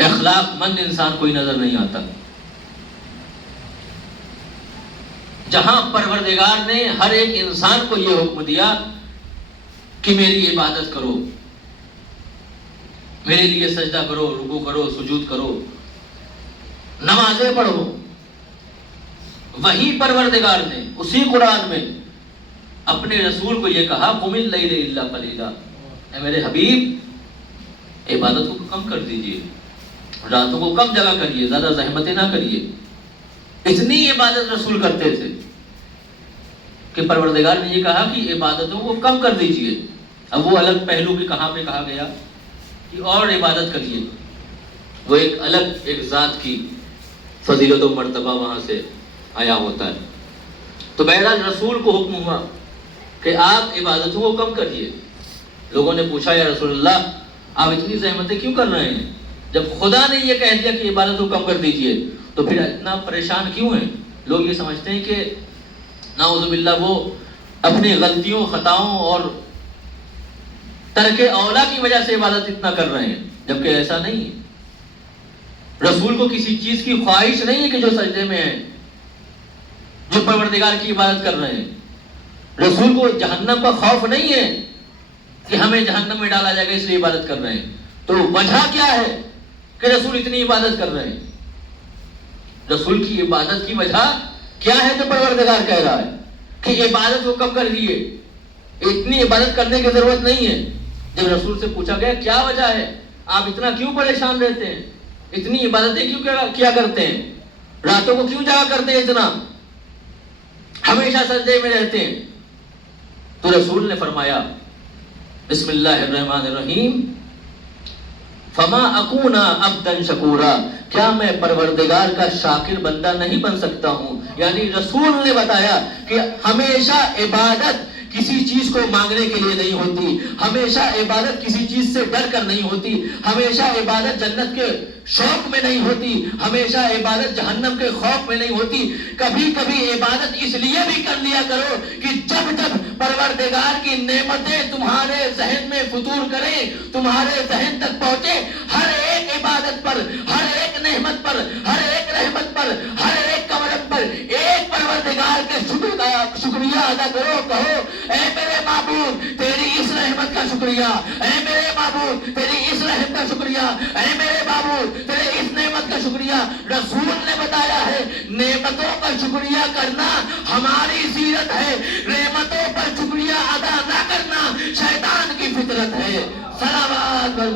اخلاق مند انسان کوئی نظر نہیں آتا. جہاں پروردگار نے ہر ایک انسان کو یہ حکم دیا کہ میری عبادت کرو، میرے لیے سجدہ کرو، رکوع کرو، سجود کرو، نمازیں پڑھو، وہی پروردگار نے اسی قرآن میں اپنے رسول کو یہ کہا قم اللیل الا قلیلا، اے میرے حبیب عبادت کو کم کر دیجئے، راتوں کو کم جگہ کریے، زیادہ زحمتیں نہ کریے. اتنی عبادت رسول کرتے تھے کہ پروردگار نے یہ کہا کہ عبادتوں کو کم کر دیجئے. اب وہ الگ پہلو بھی کہاں پہ کہا گیا کہ اور عبادت کریے، وہ ایک الگ ایک ذات کی فضیلت و مرتبہ وہاں سے آیا ہوتا ہے. تو بہرحال رسول کو حکم ہوا کہ آپ عبادتوں کو کم کریے. لوگوں نے پوچھا یا رسول اللہ آپ اتنی زحمتیں کیوں کر رہے ہیں؟ جب خدا نے یہ کہہ دیا کہ عبادت کو کم کر دیجئے تو پھر اتنا پریشان کیوں ہیں؟ لوگ یہ سمجھتے ہیں کہ نعوذ باللہ وہ اپنی غلطیوں، خطاؤں اور ترک اولا کی وجہ سے عبادت اتنا کر رہے ہیں، جبکہ ایسا نہیں ہے. رسول کو کسی چیز کی خواہش نہیں ہے کہ جو سجدے میں ہے، جو پروردگار کی عبادت کر رہے ہیں. رسول کو جہنم کا خوف نہیں ہے کہ ہمیں جہنم میں ڈالا جائے گا اس لیے عبادت کر رہے ہیں. تو وجہ کیا ہے کہ رسول اتنی عبادت کر رہے ہیں؟ رسول کی عبادت کی وجہ کیا ہے جو پروردگار کہہ رہا ہے کہ عبادت کو کم کر دیے، اتنی عبادت کرنے کی ضرورت نہیں ہے. جب رسول سے پوچھا گیا کیا وجہ ہے، آپ اتنا کیوں پریشان رہتے ہیں، اتنی عبادتیں کیوں کیا کرتے ہیں، راتوں کو کیوں جاگا کرتے ہیں، اتنا ہمیشہ سجدے میں رہتے ہیں؟ تو رسول نے فرمایا بسم اللہ الرحمن الرحیم فما اکونا عبدا شکورا، کیا میں پروردگار کا شاکر بندہ نہیں بن سکتا ہوں؟ یعنی رسول نے بتایا کہ ہمیشہ عبادت کسی چیز کو مانگنے کے لیے نہیں ہوتی، ہمیشہ عبادت کسی چیز سے ڈر کر نہیں ہوتی، ہمیشہ عبادت جنت کے شوق میں نہیں ہوتی، ہمیشہ عبادت جہنم کے خوف میں نہیں ہوتی. کبھی کبھی عبادت اس لیے بھی کر لیا کرو کہ جب جب پروردگار کی نعمتیں تمہارے ذہن میں فطور کریں، تمہارے ذہن تک پہنچے، ہر ایک عبادت پر، ہر ایک نعمت پر، ہر ایک رحمت پر، ہر ایک کرم پر ایک پروردگار کے شکریہ ادا کرو. کہو اے میرے معبود تیری اس رحمت کا شکریہ، اے میرے معبود تیری اس رحمت کا شکریہ، اے میرے معبود تیرے اس نعمت کا شکریہ. رسول نے بتایا ہے نعمتوں کا شکریہ کرنا ہماری سیرت ہے، نعمتوں پر شکریہ ادا نہ کرنا شیطان کی فطرت ہے. صلوات